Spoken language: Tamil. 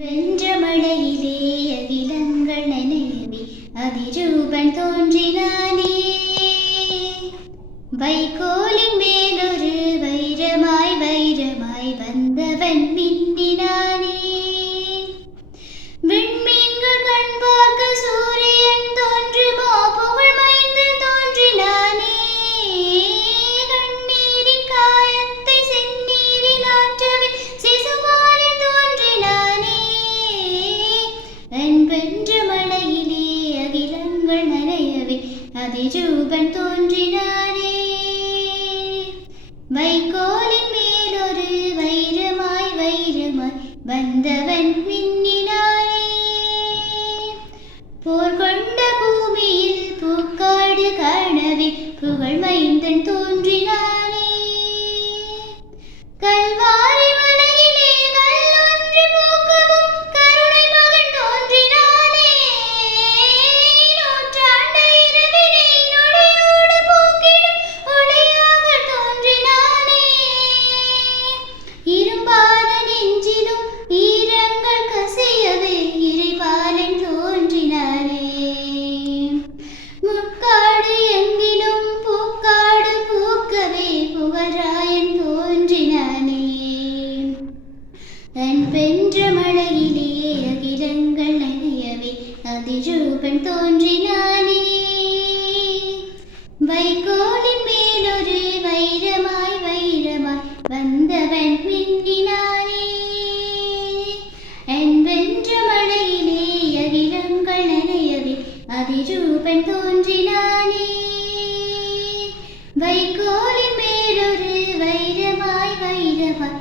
வென்றமழையிலே அகிலங்கள் நனையவே அதிரூபன் தோன்றினானே. வைக்கோலின் மேலொரு வைரமாய் வைரமாய் வந்தவன் மின்னினானே. விண்மீன்கள் கண் பார்க்க சூரியன் தோன்றுமோ புகழ் மைந்து தோன்றினானே. கண்ணீரின் காயத்தை செந்நீரில் ஆற்றவே சிசுபாலன் தோன்றினானே. வென்ற மழையிலே அகிலங்கள் நனையவே அதிரூபன் தோன்றினானே. வைக்கோலின் மேலொரு வைரமாய் வைரமாய் வந்தவன் மின்னினானே. போர் கொண்ட பூமியில் பூக்காடு காணவே புகழ் மைந்தன் தோன்றினானே. கல்வாரி மலையிலே கல்லொன்று பூக்கவும் கருணை மகன் தோன்றினானே. நூற்றாண்ட இரவினை நொடியோடு போக்கிடும் ஒளியாக தோன்றினானே. இரும்பான நெஞ்சிலும் ஈரங்கள் கசியவே இறைபாலன் தோன்றினானே. முக்காடு எங்கிலும் பூக்காடு பூக்கவே புகழாயன் தோன்றினானே. தன் வென்ற மழையிலே அகிலங்கள் நனையவே அதிரூபன் தோன்றினானே. வைக்கோலின் மேலொரு வைரமாய் வைரமாய் வந்தவன் மின்னினானே. என் வென்ற மழையிலே அகிலங்கள் நனையவே அதிரூபன் தோன்றினானே. வைக்கோலின் மேலொரு வைரமாய் வைரமாய்